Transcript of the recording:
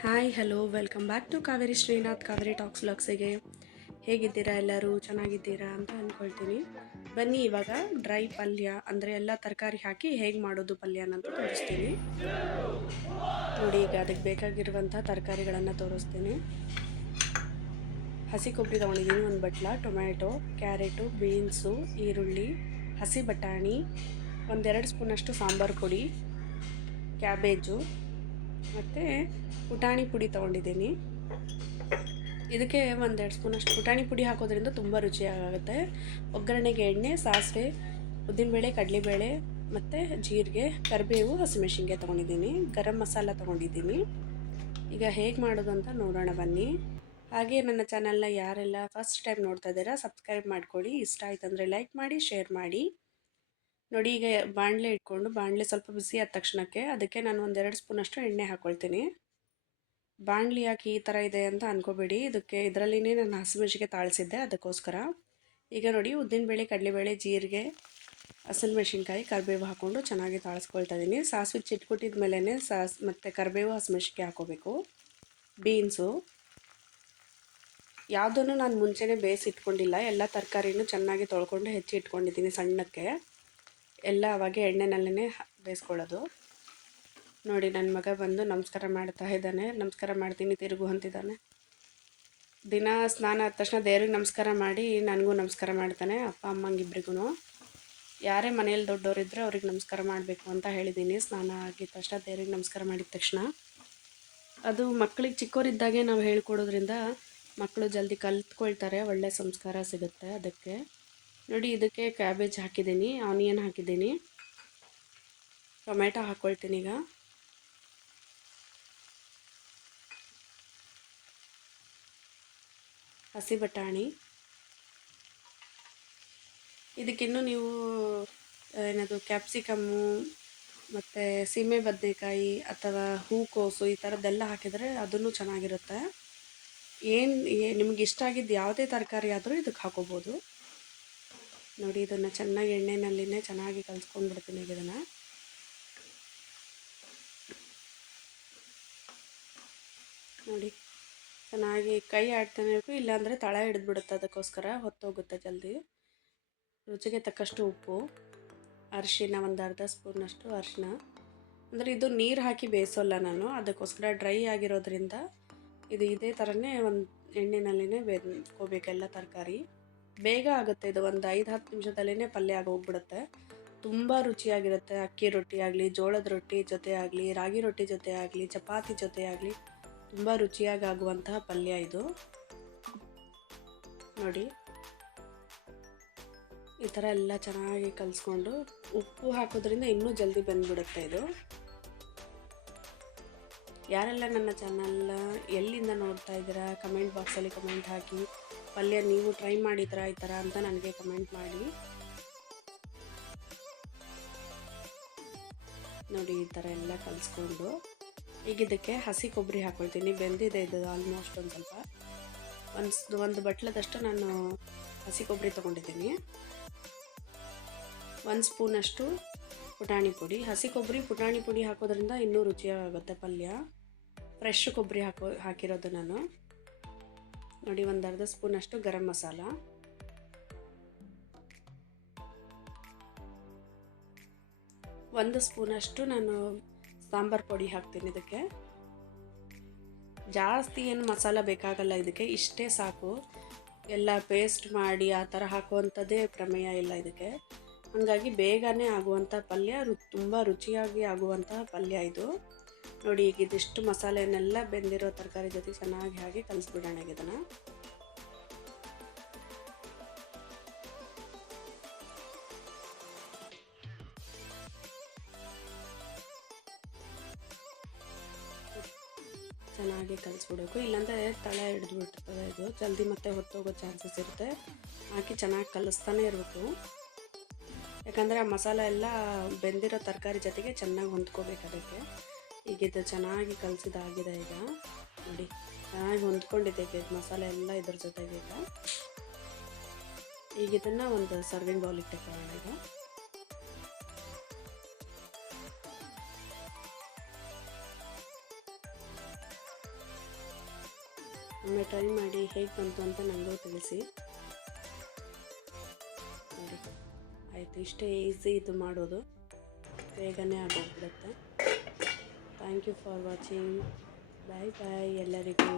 Hi hello welcome back to Kaveri Srinath Kaveri talks ಲಕ್ಸಿಗೆ ಹೇಗಿದ್ದೀರಾ ಎಲ್ಲರೂ? ಚೆನ್ನಾಗಿದ್ದೀರಾ ಅಂತ ಅಂದ್ಕೊಳ್ತೀನಿ ಬನ್ನಿ, ಇವಾಗ ಡ್ರೈ ಪಲ್ಯ, ಅಂದರೆ ಎಲ್ಲ ತರಕಾರಿ ಹಾಕಿ ಹೇಗೆ ಮಾಡೋದು ಪಲ್ಯ ಅನ್ನೋದು ತೋರಿಸ್ತೀನಿ. ನೋಡಿ, ಈಗ ಅದಕ್ಕೆ ಬೇಕಾಗಿರುವಂಥ ತರಕಾರಿಗಳನ್ನು ತೋರಿಸ್ತೀನಿ. ಹಸಿ ಕೊಬ್ಬರಿ ತೊಗೊಂಡಿದ್ದೀನಿ, ಒಂದು ಬಟ್ಲ, ಟೊಮ್ಯಾಟೊ, ಕ್ಯಾರೆಟು, ಬೀನ್ಸು, ಈರುಳ್ಳಿ, ಹಸಿ ಬಟಾಣಿ, ಒಂದೆರಡು ಸ್ಪೂನಷ್ಟು ಸಾಂಬಾರು ಪುಡಿ, ಕ್ಯಾಬೇಜು ಮತ್ತು ಪುಟಾಣಿ ಪುಡಿ ತೊಗೊಂಡಿದ್ದೀನಿ. ಇದಕ್ಕೆ ಒಂದೆರಡು ಸ್ಪೂನಷ್ಟು ಪುಟಾಣಿ ಪುಡಿ ಹಾಕೋದ್ರಿಂದ ತುಂಬ ರುಚಿಯಾಗುತ್ತೆ. ಒಗ್ಗರಣೆಗೆ ಎಣ್ಣೆ, ಸಾಸಿವೆ, ಉದ್ದಿನಬೇಳೆ, ಕಡಲೆಬೇಳೆ ಮತ್ತು ಜೀರಿಗೆ, ಕರಿಬೇವು ಹಸಿಮೆಣಸಿನ್ಗೆ ತೊಗೊಂಡಿದ್ದೀನಿ. ಗರಂ ಮಸಾಲ ತೊಗೊಂಡಿದ್ದೀನಿ. ಈಗ ಹೇಗೆ ಮಾಡೋದು ಅಂತ ನೋಡೋಣ ಬನ್ನಿ. ಹಾಗೆ ನನ್ನ ಚಾನಲ್ನ ಯಾರೆಲ್ಲ ಫಸ್ಟ್ ಟೈಮ್ ನೋಡ್ತಾ ಇದ್ದೀರಾ, ಸಬ್ಸ್ಕ್ರೈಬ್ ಮಾಡ್ಕೊಳ್ಳಿ. ಇಷ್ಟ ಆಯ್ತು ಅಂದರೆ ಲೈಕ್ ಮಾಡಿ, ಶೇರ್ ಮಾಡಿ. ನೋಡಿ ಈಗ ಬಾಣಲೆ ಇಟ್ಕೊಂಡು, ಬಾಣಲೆ ಸ್ವಲ್ಪ ಬಿಸಿ ಆದ ತಕ್ಷಣಕ್ಕೆ ಅದಕ್ಕೆ ನಾನು ಒಂದೆರಡು ಸ್ಪೂನಷ್ಟು ಎಣ್ಣೆ ಹಾಕ್ಕೊಳ್ತೀನಿ ಬಾಣಲಿ ಯಾಕೆ ಈ ಥರ ಇದೆ ಅಂತ ಅನ್ಕೋಬೇಡಿ. ಇದಕ್ಕೆ ಇದರಲ್ಲಿನೇ ನಾನು ಹಸಿಮೆಣ್ಸಿಗೆ ತಾಳಿಸಿದ್ದೆ ಅದಕ್ಕೋಸ್ಕರ. ಈಗ ನೋಡಿ ಉದ್ದಿನಬೇಳೆ, ಕಡಲೆಬೇಳೆ, ಜೀರಿಗೆ ಹಸಿಮೆಣ್ಸಿನ್ಕಾಯಿ ಕರಿಬೇವು ಹಾಕ್ಕೊಂಡು ಚೆನ್ನಾಗಿ ತಾಳಿಸ್ಕೊಳ್ತಾ ಇದ್ದೀನಿ ಸಾಸಿವೆ ಚಿಟ್ಕೊಟ್ಟಿದ ಮೇಲೇ ಸಾಸ್ ಮತ್ತು ಕರಿಬೇವು, ಹಸಿಮೆಣ್ಸಿನ್ಕಾಯಿ ಹಾಕೋಬೇಕು. ಬೀನ್ಸು. ಯಾವುದನ್ನು ನಾನು ಮುಂಚೆನೇ ಬೇಯಿಸಿ ಇಟ್ಕೊಂಡಿಲ್ಲ ಎಲ್ಲ ತರಕಾರಿನೂ ಚೆನ್ನಾಗಿ ತೊಳ್ಕೊಂಡು ಹೆಚ್ಚಿ ಇಟ್ಕೊಂಡಿದ್ದೀನಿ ಸಣ್ಣಕ್ಕೆ. ಎಲ್ಲ ಅವಾಗೆ ಎಣ್ಣೆನಲ್ಲೇ ಬೇಯಿಸ್ಕೊಳ್ಳೋದು. ನೋಡಿ ನನ್ನ ಮಗ ಬಂದು ನಮಸ್ಕಾರ ಮಾಡ್ತಾ ಇದ್ದಾನೆ. ನಮಸ್ಕಾರ ಮಾಡ್ತೀನಿ, ತಿರುಗು ಅಂತಿದ್ದಾನೆ. ದಿನ ಸ್ನಾನ ಆದ ತಕ್ಷಣ ದೇವ್ರಿಗೆ ನಮಸ್ಕಾರ ಮಾಡಿ ನನಗೂ ನಮಸ್ಕಾರ ಮಾಡ್ತಾನೆ, ಅಪ್ಪ ಅಮ್ಮಂಗಿಬ್ರಿಗೂ ಯಾರೇ ಮನೇಲಿ ದೊಡ್ಡವರಿದ್ದರೆ ಅವ್ರಿಗೆ ನಮಸ್ಕಾರ ಮಾಡಬೇಕು ಅಂತ ಹೇಳಿದ್ದೀನಿ ಸ್ನಾನ ಆಗಿದ ತಕ್ಷಣ ದೇವ್ರಿಗೆ ನಮಸ್ಕಾರ ಮಾಡಿದ ತಕ್ಷಣ. ಅದು ಮಕ್ಕಳಿಗೆ ಚಿಕ್ಕವರಿದ್ದಾಗೆ ನಾವು ಹೇಳ್ಕೊಡೋದ್ರಿಂದ ಮಕ್ಕಳು ಜಲ್ದಿ ಕಲ್ತ್ಕೊಳ್ತಾರೆ, ಒಳ್ಳೆ ಸಂಸ್ಕಾರ ಸಿಗುತ್ತೆ ಅದಕ್ಕೆ. ನೋಡಿ, ಇದಕ್ಕೆ ಕ್ಯಾಬೇಜ್ ಹಾಕಿದ್ದೀನಿ ಆನಿಯನ್ ಹಾಕಿದ್ದೀನಿ. ಟೊಮೆಟೊ ಹಾಕ್ಕೊಳ್ತೀನಿ ಈಗ. ಹಸಿ ಬಟಾಣಿ. ಇದಕ್ಕಿನ್ನೂ ನೀವು ಏನದು ಕ್ಯಾಪ್ಸಿಕಮ್ಮು ಮತ್ತು ಸೀಮೆ ಬದನೆಕಾಯಿ ಅಥವಾ ಹೂಕೋಸು ಈ ಥರದ್ದೆಲ್ಲ ಹಾಕಿದರೆ ಅದನ್ನು ಚೆನ್ನಾಗಿರುತ್ತೆ. ಏನು ನಿಮ್ಗೆ ಇಷ್ಟ ಆಗಿದ್ದು ಯಾವುದೇ ತರಕಾರಿ ಆದರೂ ಇದಕ್ಕೆ ಹಾಕೋಬೋದು. ನೋಡಿ, ಇದನ್ನು ಚೆನ್ನಾಗಿ ಎಣ್ಣೆನಲ್ಲಿನೇ ಚೆನ್ನಾಗಿ ಕಲಿಸ್ಕೊಂಡು ಬಿಡ್ತೀನಿ ಈಗ ಇದನ್ನು. ನೋಡಿ, ಚೆನ್ನಾಗಿ ಕೈ ಆಡ್ತಾನೆ ಇರಬೇಕು, ಇಲ್ಲಾಂದರೆ ತಳ ಹಿಡಿದ್ಬಿಡುತ್ತೆ ಅದಕ್ಕೋಸ್ಕರ, ಹೊತ್ತೋಗುತ್ತೆ ಜಲ್ದಿ. ರುಚಿಗೆ ತಕ್ಕಷ್ಟು ಉಪ್ಪು, ಅರಿಶಿನ, ಒಂದು ಅರ್ಧ ಸ್ಪೂನಷ್ಟು ಅರಿಶಿನ. ಅಂದರೆ ಇದು ನೀರು ಹಾಕಿ ಬೇಯಿಸೋಲ್ಲ ನಾನು, ಅದಕ್ಕೋಸ್ಕರ ಡ್ರೈ ಆಗಿರೋದ್ರಿಂದ ಇದು ಇದೇ ಥರನೇ ಒಂದು ಎಣ್ಣೆನಲ್ಲಿನೇ ಬೇಯ್ಕೋಬೇಕೆಲ್ಲ ತರಕಾರಿ. ಬೇಗ ಆಗುತ್ತೆ. ಇದು ಒಂದು ಐದು, ಹತ್ತು ನಿಮಿಷದಲ್ಲೇ ಪಲ್ಯ ಆಗೋಗ್ಬಿಡುತ್ತೆ. ತುಂಬ ರುಚಿಯಾಗಿರುತ್ತೆ. ಅಕ್ಕಿ ರೊಟ್ಟಿ ಆಗಲಿ, ಜೋಳದ ರೊಟ್ಟಿ ಜೊತೆ ಆಗಲಿ, ರಾಗಿ ರೊಟ್ಟಿ ಜೊತೆ ಆಗಲಿ, ಚಪಾತಿ ಜೊತೆ ಆಗಲಿ ತುಂಬ ರುಚಿಯಾಗಿ ಆಗುವಂತಹ ಪಲ್ಯ ಇದು. ನೋಡಿ. ಈ ಥರ ಎಲ್ಲ ಚೆನ್ನಾಗಿ ಕಲಿಸ್ಕೊಂಡು ಉಪ್ಪು ಹಾಕೋದ್ರಿಂದ ಇನ್ನೂ ಜಲ್ದಿ ಬಂದ್ಬಿಡುತ್ತೆ ಇದು. ಯಾರೆಲ್ಲ ನನ್ನ ಚಾನಲ್ ಎಲ್ಲಿಂದ ನೋಡ್ತಾ ಇದ್ದೀರಾ ಕಮೆಂಟ್ ಬಾಕ್ಸಲ್ಲಿ ಕಮೆಂಟ್ ಹಾಕಿ. ಪಲ್ಯ ನೀವು ಟ್ರೈ ಮಾಡಿದ್ರ ಈ ಥರ ಅಂತ ನನಗೆ ಕಮೆಂಟ್ ಮಾಡಿ. ನೋಡಿ ಈ ಥರ ಎಲ್ಲ ಕಲಿಸ್ಕೊಂಡು ಈಗ ಇದಕ್ಕೆ ಹಸಿ ಕೊಬ್ಬರಿ ಹಾಕ್ಕೊಳ್ತೀನಿ ಬೆಂದಿದೆ ಇದು ಆಲ್ಮೋಸ್ಟ್ ಒಂದು ಸ್ವಲ್ಪ. ಒಂದು ಒಂದು ಬಟ್ಲದಷ್ಟು ನಾನು ಹಸಿ ಕೊಬ್ಬರಿ ತೊಗೊಂಡಿದ್ದೀನಿ. ಒಂದು ಸ್ಪೂನಷ್ಟು ಪುಟಾಣಿ ಪುಡಿ. ಹಸಿ ಕೊಬ್ಬರಿ, ಪುಟಾಣಿ ಪುಡಿ ಹಾಕೋದ್ರಿಂದ ಇನ್ನೂ ರುಚಿಯಾಗುತ್ತೆ ಪಲ್ಯ. ಫ್ರೆಶ್ ಕೊಬ್ಬರಿ ಹಾಕೋ ಹಾಕಿರೋದು ನಾನು. ನೋಡಿ, ಒಂದು ಅರ್ಧ ಸ್ಪೂನಷ್ಟು ಗರಂ ಮಸಾಲ. ಒಂದು ಸ್ಪೂನಷ್ಟು ನಾನು ಸಾಂಬಾರು ಪುಡಿ ಹಾಕ್ತೀನಿ ಇದಕ್ಕೆ. ಜಾಸ್ತಿ ಏನು ಮಸಾಲ ಬೇಕಾಗಲ್ಲ ಇದಕ್ಕೆ, ಇಷ್ಟೇ ಸಾಕು. ಎಲ್ಲ ಪೇಸ್ಟ್ ಮಾಡಿ ಆ ಥರ ಹಾಕುವಂಥದ್ದೇ ಪ್ರಮೇಯ ಇಲ್ಲ ಇದಕ್ಕೆ. ಹಾಗಾಗಿ ಬೇಗನೆ ಆಗುವಂಥ ಪಲ್ಯ ರು, ತುಂಬ ರುಚಿಯಾಗಿ ಆಗುವಂತಹ ಪಲ್ಯ ಇದು. ನೋಡಿ, ಈಗ ಇದಿಷ್ಟು ಮಸಾಲೆನೆಲ್ಲ ಬೆಂದಿರೋ ತರಕಾರಿ ಜೊತೆ ಚೆನ್ನಾಗಿ ಹಾಕಿ ಕಲಿಸ್ಬಿಡೋಣ ಇದನ್ನು. ಚೆನ್ನಾಗಿ ಕಲಿಸ್ಬಿಡಬೇಕು. ಇಲ್ಲಾಂದರೆ ತಳ ಹಿಡಿದು ಬಿಡ್ತದೆ ಇದು. ಜಲ್ದಿ ಮತ್ತೆ ಹೊತ್ತೋಗೋ ಚಾನ್ಸಸ್ ಇರುತ್ತೆ. ಹಾಕಿ ಚೆನ್ನಾಗಿ ಕಲಿಸ್ತಾನೆ ಇರಬೇಕು. ಯಾಕಂದರೆ ಆ ಮಸಾಲೆ ಎಲ್ಲ ಬೆಂದಿರೋ ತರಕಾರಿ ಜೊತೆಗೆ ಚೆನ್ನಾಗಿ ಹೊಂದ್ಕೋಬೇಕು ಅದಕ್ಕೆ. ಈಗ ಇದು ಚೆನ್ನಾಗಿ ಕಲಸಿದಾಗಿದೆ ಈಗ. ನೋಡಿ, ಚೆನ್ನಾಗಿ ಹೊಂದ್ಕೊಂಡಿದೆ ಈಗ ಮಸಾಲೆ ಎಲ್ಲ ಇದ್ರ ಜೊತೆಗೆ ಈಗ. ಈಗ ಇದನ್ನು ಒಂದು ಸರ್ವಿಂಗ್ ಬೌಲಿಗೆ ತಗೊಳ್ಳೋಣ ಈಗ. ಒಮ್ಮೆ ಟ್ರೈ ಮಾಡಿ ಹೇಗೆ ಬಂತು ಅಂತ ನನಗೂ ತಿಳಿಸಿ. ಆಯಿತು, ಇಷ್ಟೇ ಈಸಿ ಇದು ಮಾಡೋದು. ಬೇಗನೆ ಆಗೋಗ್ಬಿಡುತ್ತೆ. thank you for watching bye bye ಎಲ್ಲರಿಗೂ